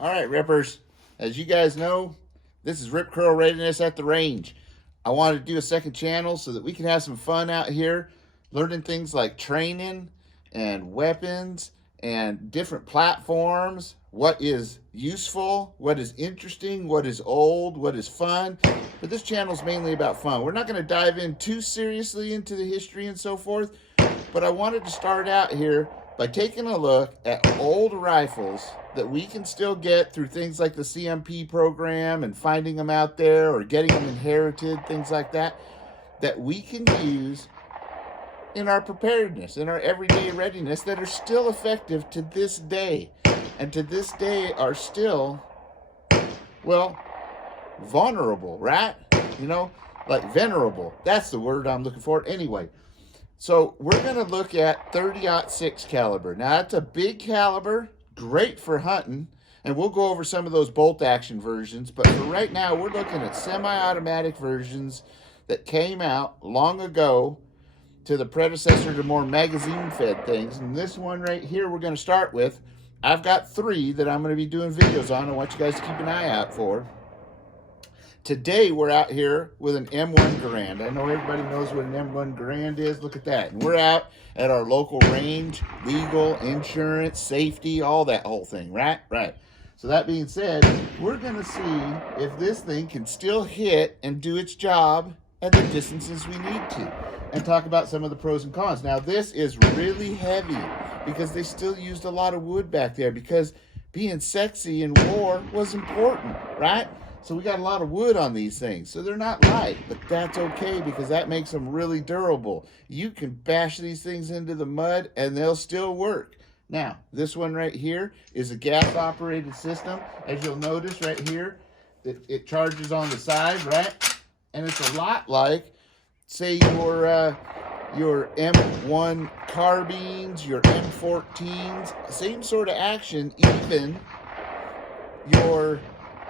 All right, Rippers. As you guys know, this is Rip Curl Readiness at the range. I wanted to do a second channel so that we can have some fun out here, learning things like training and weapons and different platforms, what is useful, what is interesting, what is old, what is fun. But this channel is mainly about fun. We're not going to dive in too seriously into the history and so forth, but I wanted to start out here by taking a look at old rifles that we can still get through things like the CMP program and finding them out there or getting them inherited, things like that, that we can use in our preparedness, in our everyday readiness, that are still effective to this day. And to this day are still, well, vulnerable, right? You know, like venerable. That's the word I'm looking for. Anyway, so we're going to look at 30-06 caliber. Now, that's a big caliber, great for hunting, and we'll go over some of those bolt action versions. But for right now, we're looking at semi-automatic versions that came out long ago to the predecessor to more magazine-fed things. And this one right here we're going to start with. I've got 3 that I'm going to be doing videos on. I want you guys to keep an eye out for. Today, we're out here with an M1 Garand. I know everybody knows what an M1 Garand is. Look at that. And we're out at our local range, legal, insurance, safety, all that whole thing, right? Right. So that being said, we're going to see if this thing can still hit and do its job at the distances we need to, and talk about some of the pros and cons. Now, this is really heavy because they still used a lot of wood back there because being sexy in war was important, right? So we got a lot of wood on these things. So they're not light, but that's okay because that makes them really durable. You can bash these things into the mud and they'll still work. Now, this one right here is a gas-operated system. As you'll notice right here, it charges on the side, right? And it's a lot like, say, your M1 carbines, your M14s, same sort of action. Even your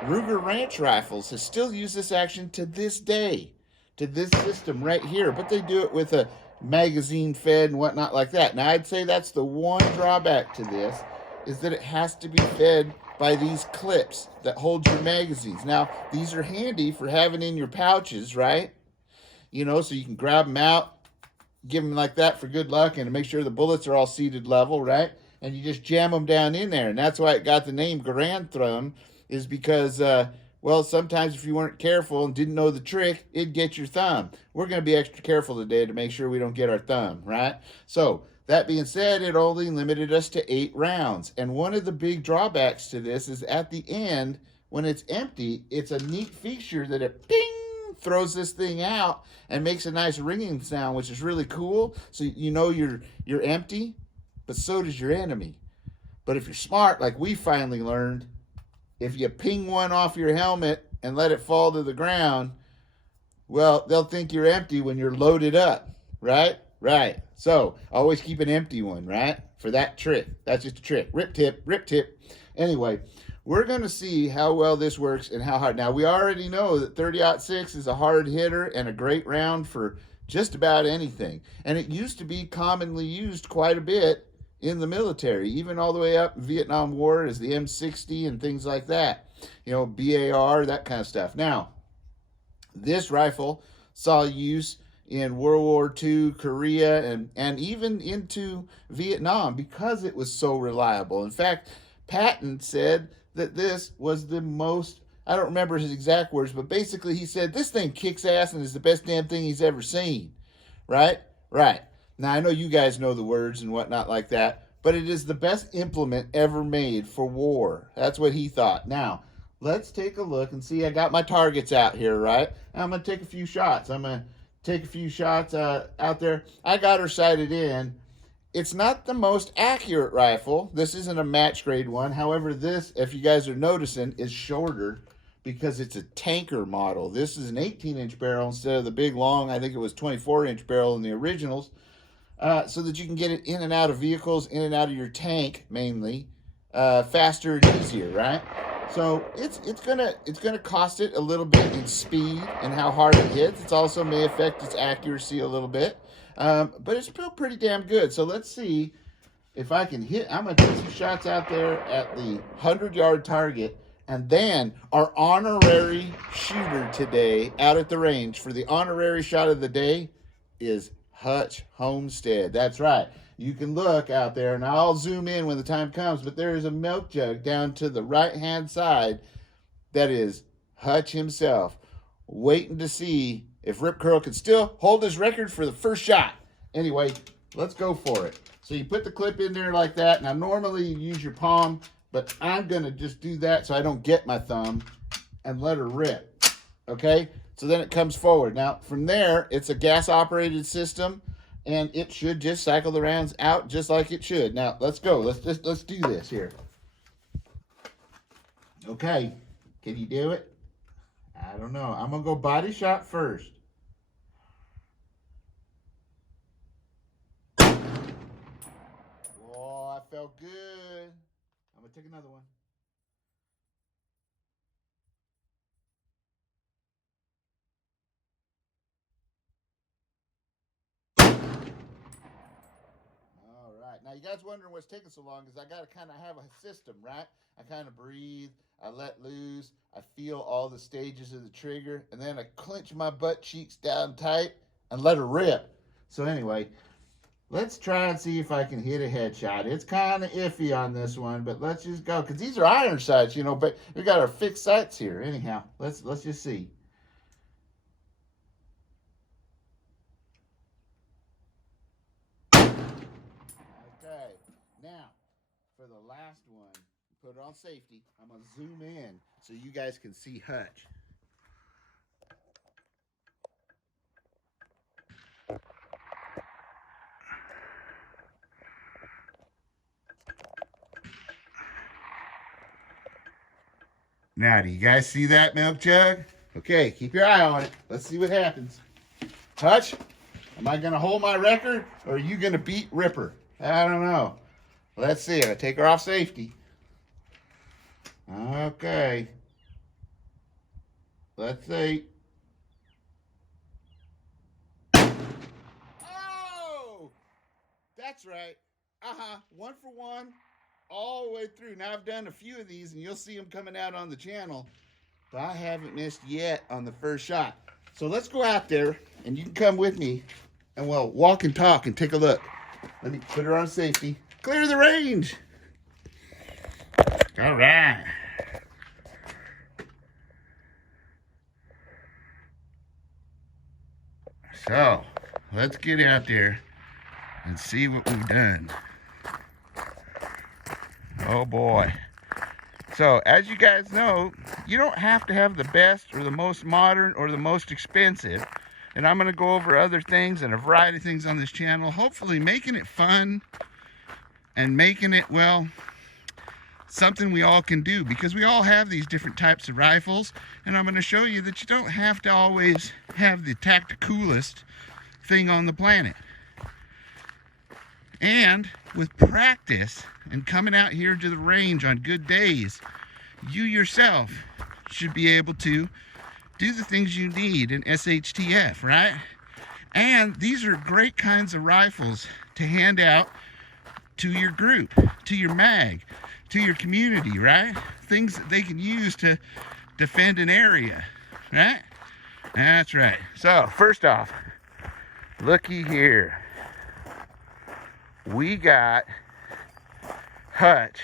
Ruger Ranch rifles has still used this action to this day, to this system right here, but they do it with a magazine fed and whatnot like that. Now, I'd say that's the one drawback to this, is that it has to be fed by these clips that hold your magazines. Now, these are handy for having in your pouches, right? You know, so you can grab them out, give them like that for good luck, and to make sure the bullets are all seated level, right? And you just jam them down in there, and that's why it got the name Garand Thumb, is because, well, sometimes if you weren't careful and didn't know the trick, it'd get your thumb. We're going to be extra careful today to make sure we don't get our thumb, right? So, that being said, it only limited us to 8 rounds. And one of the big drawbacks to this is at the end, when it's empty, it's a neat feature that it ping throws this thing out and makes a nice ringing sound, which is really cool. So you know you're empty, but so does your enemy. But if you're smart, like we finally learned, if you ping one off your helmet and let it fall to the ground, well, they'll think you're empty when you're loaded up, right? Right. So always keep an empty one, right? For that trick. That's just a trick. Rip tip, rip tip. Anyway, we're going to see how well this works and how hard. Now, we already know that 30-06 is a hard hitter and a great round for just about anything. And it used to be commonly used quite a bit in the military, even all the way up in Vietnam War as the M60 and things like that. You know, BAR, that kind of stuff. Now, this rifle saw use in World War II, Korea, and even into Vietnam because it was so reliable. In fact, Patton said that this was the most, I don't remember his exact words, but basically he said, this thing kicks ass and is the best damn thing he's ever seen, right? Right. Now, I know you guys know the words and whatnot like that, but it is the best implement ever made for war. That's what he thought. Now, let's take a look and see. I got my targets out here, right? I'm going to take a few shots. I'm going to take a few shots out there. I got her sighted in. It's not the most accurate rifle. This isn't a match grade one. However, this, if you guys are noticing, is shorter because it's a tanker model. This is an 18-inch barrel instead of the big, long, I think it was 24-inch barrel in the originals. So that you can get it in and out of vehicles, in and out of your tank mainly, faster and easier, right? So it's gonna cost it a little bit in speed and how hard it hits. It also may affect its accuracy a little bit, but it's still pretty damn good. So let's see if I can hit, I'm going to take some shots out there at the 100-yard target. And then our honorary shooter today out at the range for the honorary shot of the day is Hutch Homestead. That's right. You can look out there, and I'll zoom in when the time comes, but there is a milk jug down to the right-hand side that is Hutch himself, waiting to see if Rip Curl can still hold his record for the first shot. Anyway, let's go for it. So you put the clip in there like that. Now, normally you use your palm, but I'm going to just do that so I don't get my thumb and let her rip. Okay? So then it comes forward. Now, from there, it's a gas-operated system, and it should just cycle the rounds out just like it should. Now, let's go. Let's do this here. Okay. Can you do it? I don't know. I'm going to go body shot first. Oh, I felt good. I'm going to take another one. All right. Now, you guys wondering what's taking so long is I got to kind of have a system, right? I kind of breathe. I let loose. I feel all the stages of the trigger. And then I clench my butt cheeks down tight and let her rip. So anyway, let's try and see if I can hit a headshot. It's kind of iffy on this one, but let's just go. Because these are iron sights, you know, but we got our fixed sights here. Anyhow, let's just see. Okay, now for the last one, put it on safety. I'm going to zoom in so you guys can see Hutch. Now, do you guys see that milk jug? Okay, keep your eye on it. Let's see what happens. Hutch, am I going to hold my record, or are you going to beat Ripper? I don't know. Let's see. I take her off safety. Okay. Let's see. Oh! That's right. One for one. All the way through. Now I've done a few of these, and you'll see them coming out on the channel, but I haven't missed yet on the first shot. So let's go out there, and you can come with me, and we'll walk and talk and take a look. Let me put her on safety. Clear the range. All right. So let's get out there and see what we've done. Oh boy. So as you guys know, you don't have to have the best or the most modern or the most expensive. And I'm going to go over other things and a variety of things on this channel, hopefully making it fun and making it, well, something we all can do, because we all have these different types of rifles. And I'm going to show you that you don't have to always have the tacticalest thing on the planet. And with practice and coming out here to the range on good days, you yourself should be able to do the things you need in SHTF, right? And these are great kinds of rifles to hand out to your group, to your mag, to your community, right? Things that they can use to defend an area, right? That's right. So first off, looky here. We got Hutch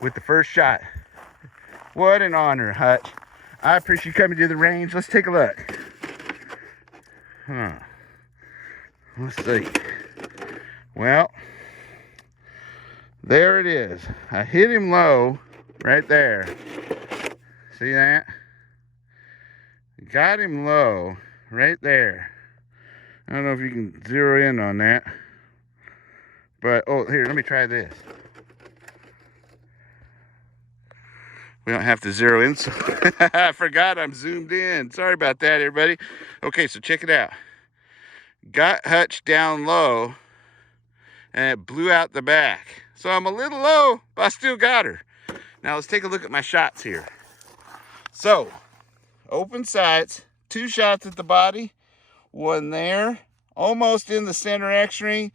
with the first shot. What an honor, Hutch. I appreciate you coming to the range. Let's take a look. Let's see. Well, there it is. I hit him low right there. See that? Got him low right there. I don't know if you can zero in on that. But, oh, here, let me try this. We don't have to zero in, so I forgot I'm zoomed in. Sorry about that, everybody. Okay, so check it out. Got Hutch down low, and it blew out the back. So I'm a little low, but I still got her. Now, let's take a look at my shots here. So, open sights, 2 shots at the body, 1 there, almost in the center X ring,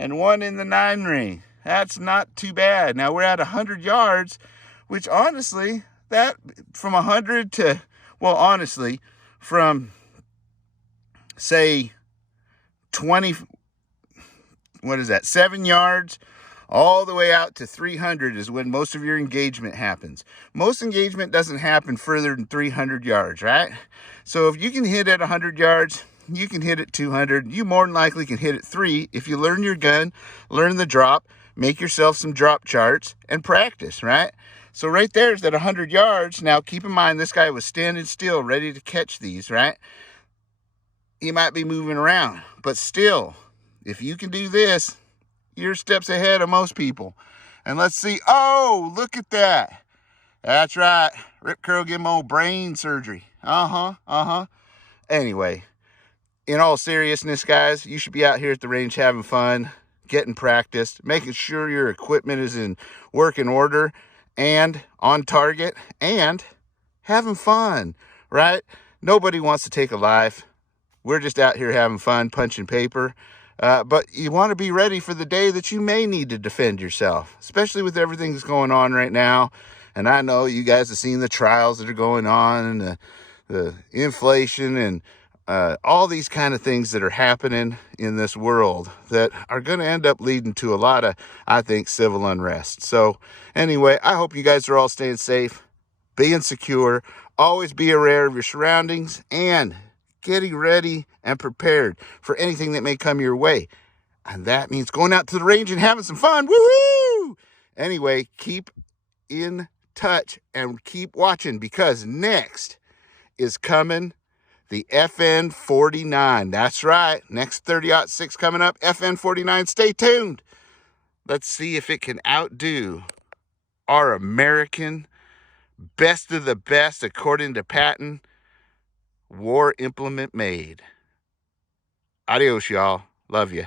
and 1 in the 9 ring. That's not too bad. Now we're at 100 yards, which honestly, that from 100 to, well, honestly, from say 20, what is that, 7 yards all the way out to 300 is when most of your engagement happens. Most engagement doesn't happen further than 300 yards, right? So if you can hit at 100 yards, you can hit at 200. You more than likely can hit at 3 if you learn your gun, learn the drop, make yourself some drop charts, and practice, right? So right there is at 100 yards. Now keep in mind, this guy was standing still, ready to catch these, right? He might be moving around, but still, if you can do this, you're steps ahead of most people. And let's see. Oh, look at that. That's right. Rip Curl give him old brain surgery. Anyway, in all seriousness, guys, you should be out here at the range having fun, getting practiced, making sure your equipment is in working order and on target, and having fun, right? Nobody wants to take a life. We're just out here having fun, punching paper. But you want to be ready for the day that you may need to defend yourself, especially with everything that's going on right now. And I know you guys have seen the trials that are going on, and the inflation, and all these kind of things that are happening in this world that are going to end up leading to a lot of, I think, civil unrest. So anyway, I hope you guys are all staying safe, being secure, always be aware of your surroundings, and getting ready and prepared for anything that may come your way. And that means going out to the range and having some fun. Woohoo! Anyway, keep in touch and keep watching, because next is coming the FN 49. That's right. Next 30-06 coming up. FN 49. Stay tuned. Let's see if it can outdo our American best of the best, according to Patton, war implement made. Adios, y'all. Love you.